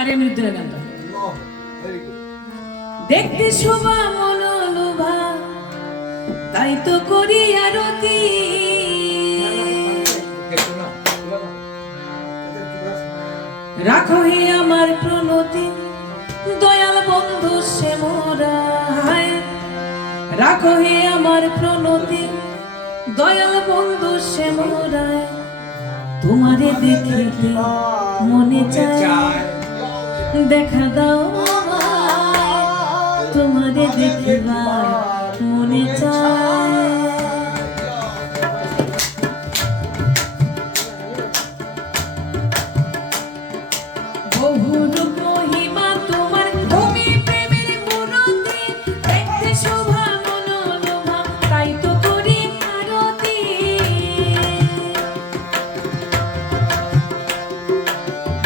কারের মৃত্যুর গানটা দেখতে শোভা মনোলোভা তাই তো করি আরতি রাখো হে আমার প্রণতি দয়াল বন্ধু সে মোরায় রাখো হে আমার প্রণতি দয়াল বন্ধু সে মোরায় তোমারে দেখিতে মনে চায় দেখা দাও তোমারে দেখিবার মনে চায় বহু রূপ মহিমা তোমার তুমি প্রেমের মূরতি দেখতে শোভা মনোলোভা তাই তো করি আরতি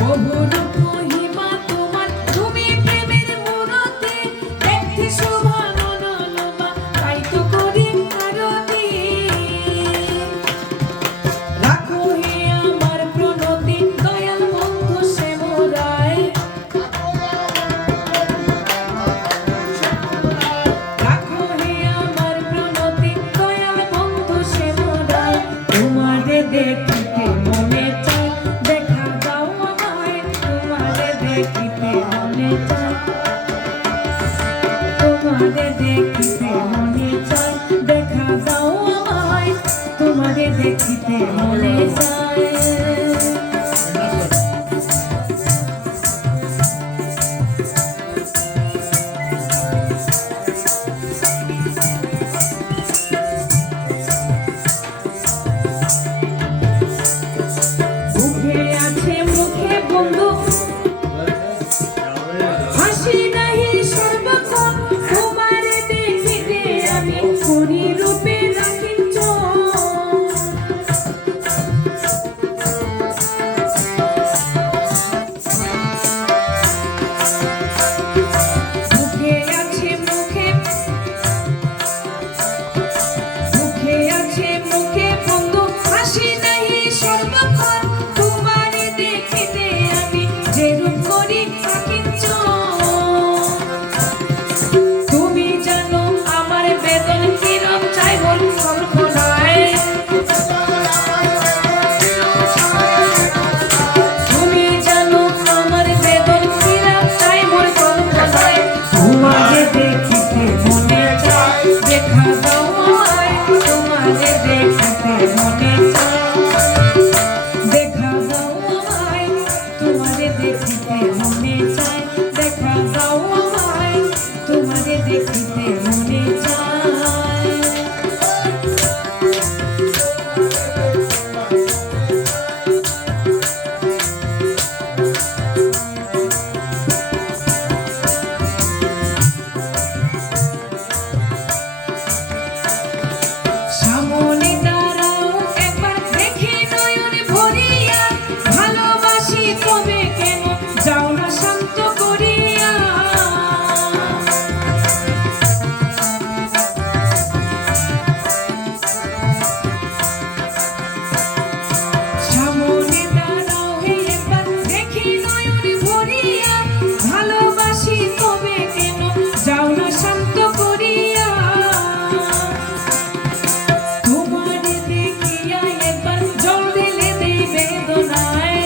বহু রূপ মহিমা তোমার তুমি প্রেমের মূরতি দেখতে শোভা মনোলোভা তাই তো করি আরতি রাখো হে আমার প্রণতি দয়াল বন্ধু সে মোরায় রাখো হে আমার প্রণতি দয়াল বন্ধু সে মোরায় তোমারে দেখিতে মনে চায় দেখা দাও আমায় তোমারে দেখিতে মনে চায় তোমারে দেখিতে মনে চায় দেখা দাও আমায় তোমারে দেখিতে মনে চায় মুখে আছে মুখে বন্ধু হাসি নাহি সর্বক্ষণ তোমারে দেখিতে আমি করি রূপে রাখিঞ্চ মুখে আছে মুখে মুখে আছে মুখে বন্ধু হাসি নাহি সর্বক্ষণ তোমারে দেখিতে আমি যে রূপ করি আকিঞ্চ তুমি জানো আমার বেদন কিরম চাই বল কল্পনায় তুমি জানো আমার বেদন কিরম চাই বল কল্পনায় তোমারে দেখিতে মনে চায় দেখা দাও আমায় তোমারে দেখিতে মনে চায় দেখা দাও আমায় তোমারে দেখিতে মনে চায় দেখা দাও আমায় তোমারে দেখিতে মনে চায় সামনে দাঁড়াও একবার দেখি নয়ন ভরিয়া ভালোবাসি তবে কেন যাও না শান্ত করিয়া সামনে দাঁড়াও হে একবার দেখি নয়ন ভরিয়া ভালোবাসি তবে কেন যাও না শান্ত করিয়া তোমারে দেখিয়া একবার জল দিলে দেই বেদনায়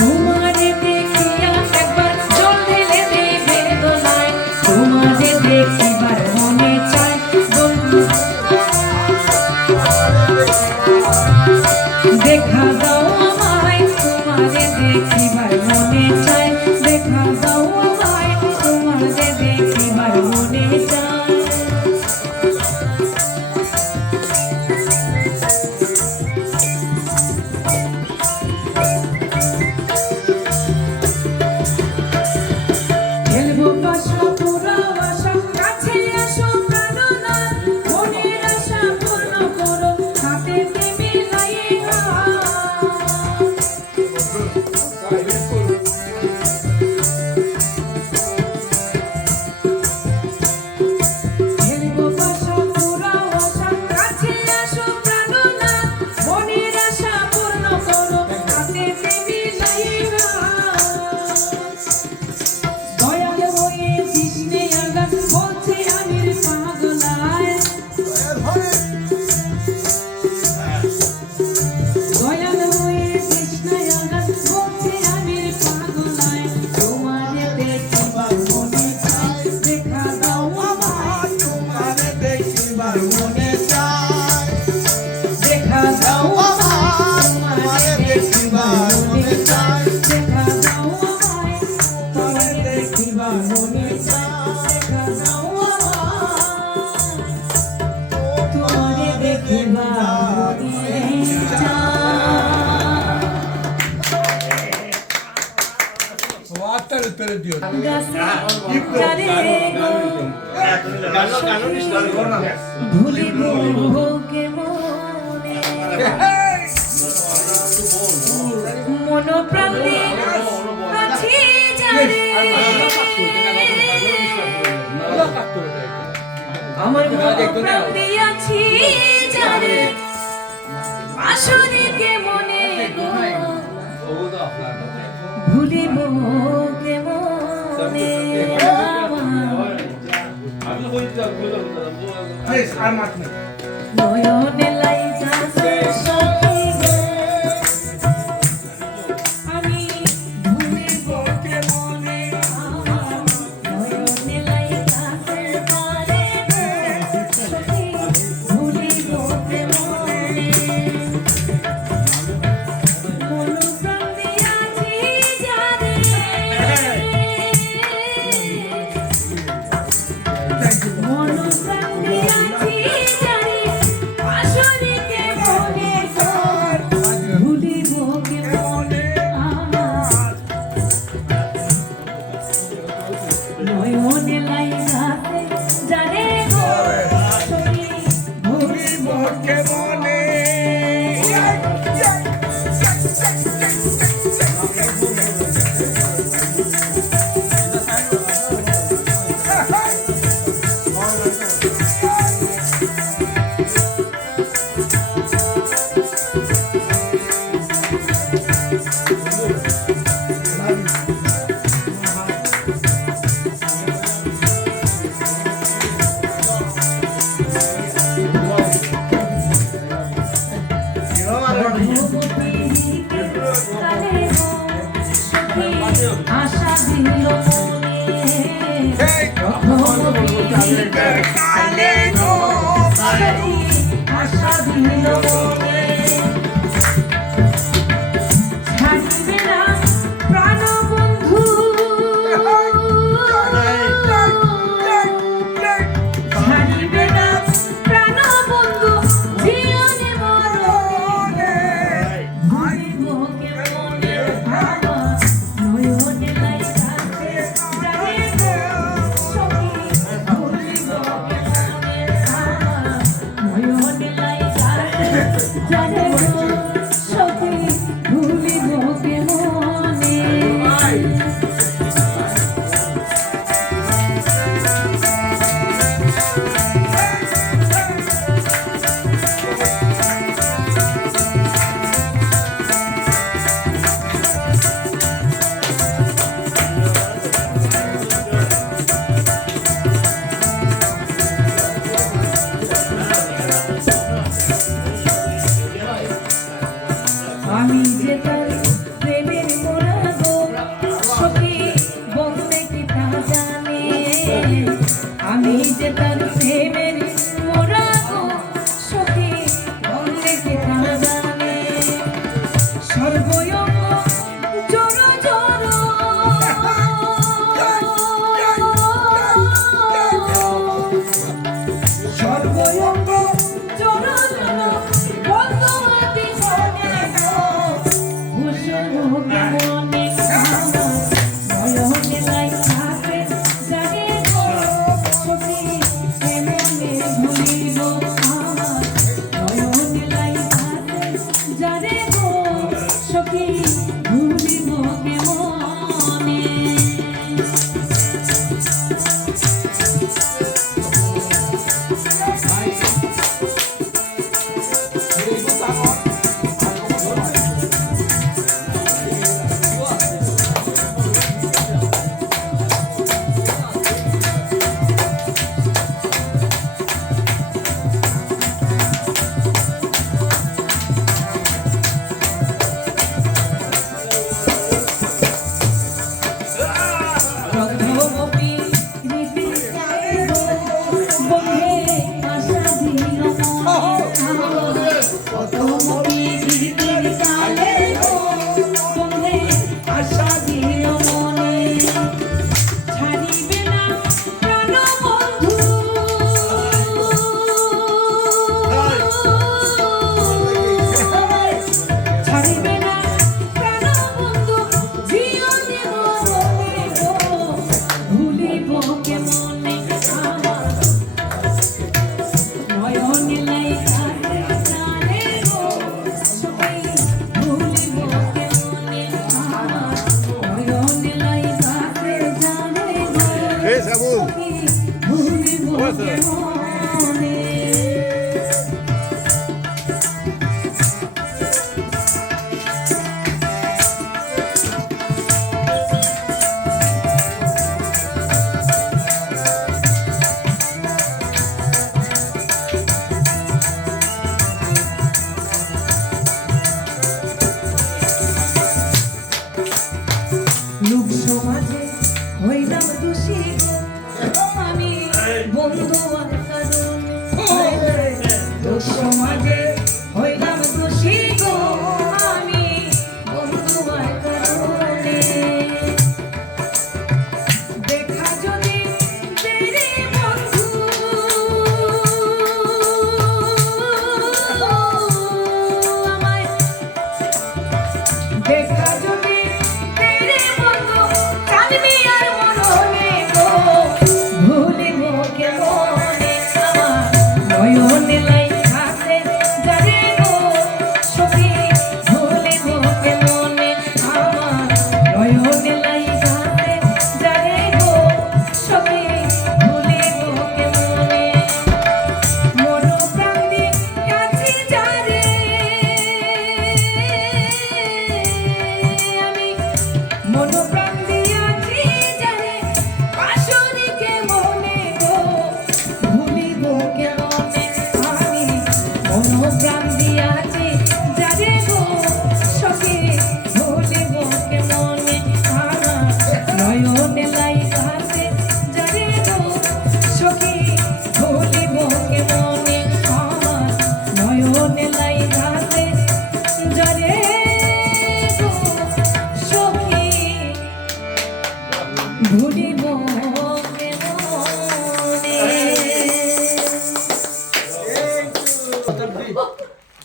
তোমারে দেখিয়া একবার জল দিলে দেই বেদনায় তোমারে দেখিবার মনে চায় বন্ধু দেখা দাও আমায় তোমারে দেখিবার মনে চায় দেখা দাও আমায় তোমারে দেখিবার মনে চায় খেলবো পাশা পুরা আশা কাছে আসো প্রাণনা মনের আশা পূর্ণ করো হাতে মিলাইয়ে হাত করে দিও গাছে যারে গো ভুলিব কেমনে মন প্রাণ দিয়ে আছি যারে আমার মন প্রাণ দিয়ে আছি যারে আসরে কেমনে গো ভুলিব কেমনে নয়নে লাইতাছে সখী গো আমি ভুলিব কেমনে নয়নে লাইতাছে পারে গো সখী ভুলিব কেমনে মন প্রাণ দিয়াছি যারে মন প্রাণ দিয়াছি যারে আসরে কেমনে ভুলিব কেমনে নয়নে লাইগাছে যারে গো সখী ভুলিব কেমনে আশা দিল মনে কালে গো আশা দিল মনে ছাড়িবে না প্রাণ বন্ধু ছাড়িবে না প্রাণ বন্ধু জীবনে মরণে ভুলিব কেমনে আমার নয়নে লাইগাছে যারে গো সখী ভুলিব কেমনে আমার নয়নে লাইগাছে যারে গো সখী ভুলিব কেমনে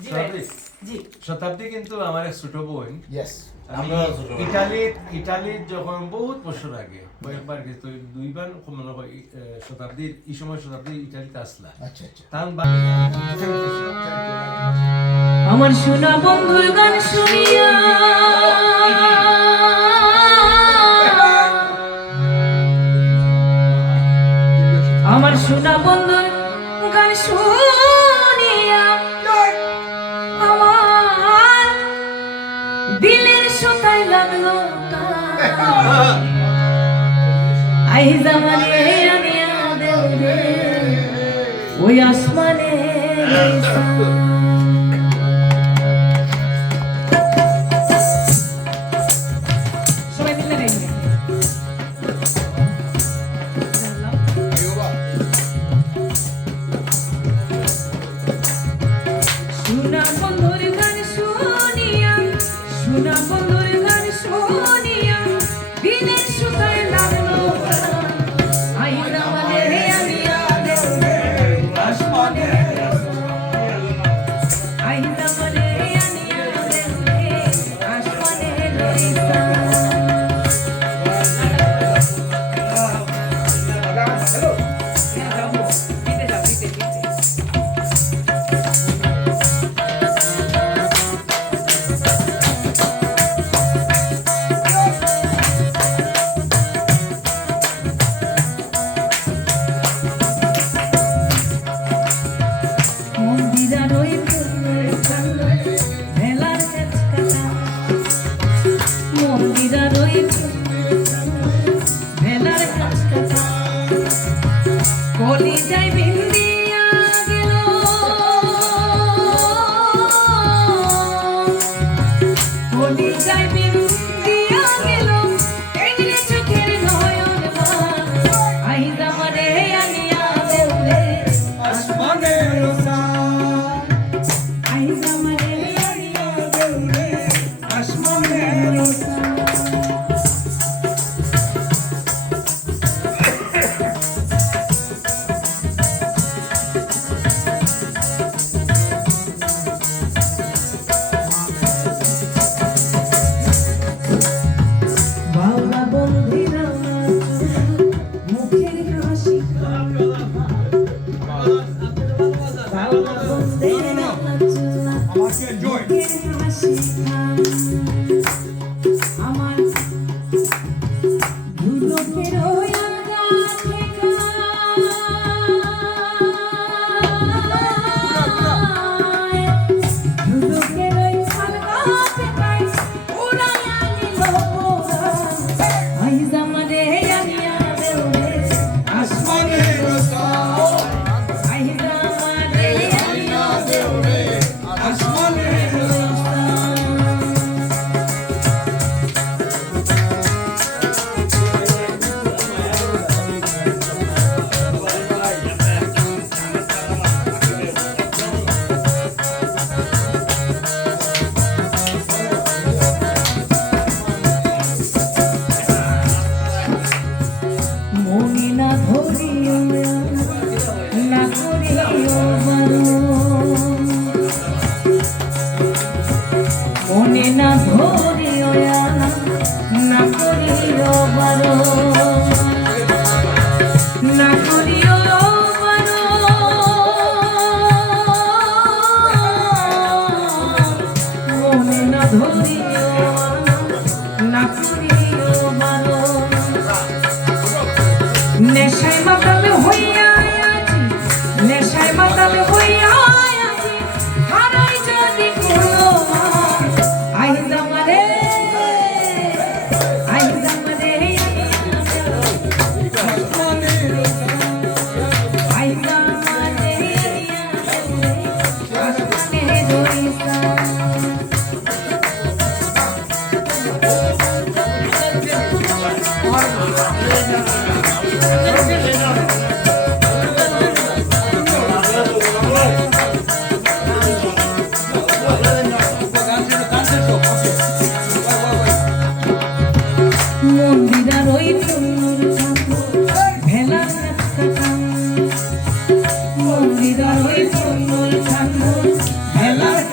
জি ভাই শতাব্দী, জি শতাব্দী কিন্তু আমার এক ছোট বোন। ইয়েস আমি আমরা ছোট ভাই। ইটালির যখন বহুত বছর আগে কয়েকবার গেছি, দুইবার মনে হয় শতাব্দীর এই সময় শতাব্দী ইটালিতে আসলা। আচ্ছা আচ্ছা তার আমার সোনা বন্ধুর গান শুনিয়া আমার সোনা বন্ধুর গান শুনিয়া আমার দিলের সুতায় লাগলো আই জামানে আনিয়া দেও রে ওই আসমানে সবাই মিলে গাইবে সোনা বন্ধুর গান শুনিয়া সোনা বন্ধুর গান শুনিয়া দিনের সুতায় লাগলো আই জামানে আনিয়া দেও রে আসমানে আই জামানে আনিয়া দেও রে আসমানে লইসা কলি যাই বিন্দিয়া গেল কলি যাই বিন্দিয়া গেল এগিয়ে চোখের নয়ন আই জামানে আনিয়া দেও রে আসমানে আই জামানে আনিয়া দেও রে আসমানে বাবা বন্দিরা মুখের হাসি বাবা বন্দিরা মুখের হাসি আমার দুলোকের আলগা থেকে দুলোকের আলগা থেকে উড়াইয়া নিল আই জামানে আনিয়া দেও রে আসমানে আই জামানে আনিয়া দেও রে আসমানে মনে না ধরিও না করিও মনে না ধরিও না করিও বারো না করিও বারো মনে না ধরিও না করিও বারো নেশায় মাতাল হইয়া আছি নেশায় মাতাল হইয়া আছি হারাই যদি কোনো I Zaman I Zaman I জামানে আসমানে ধরিসা মন্দিরার ওই সুন্দর ভেলার মন্দিরার ওই সুন্দর ভেলার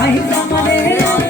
আইজ আমাদের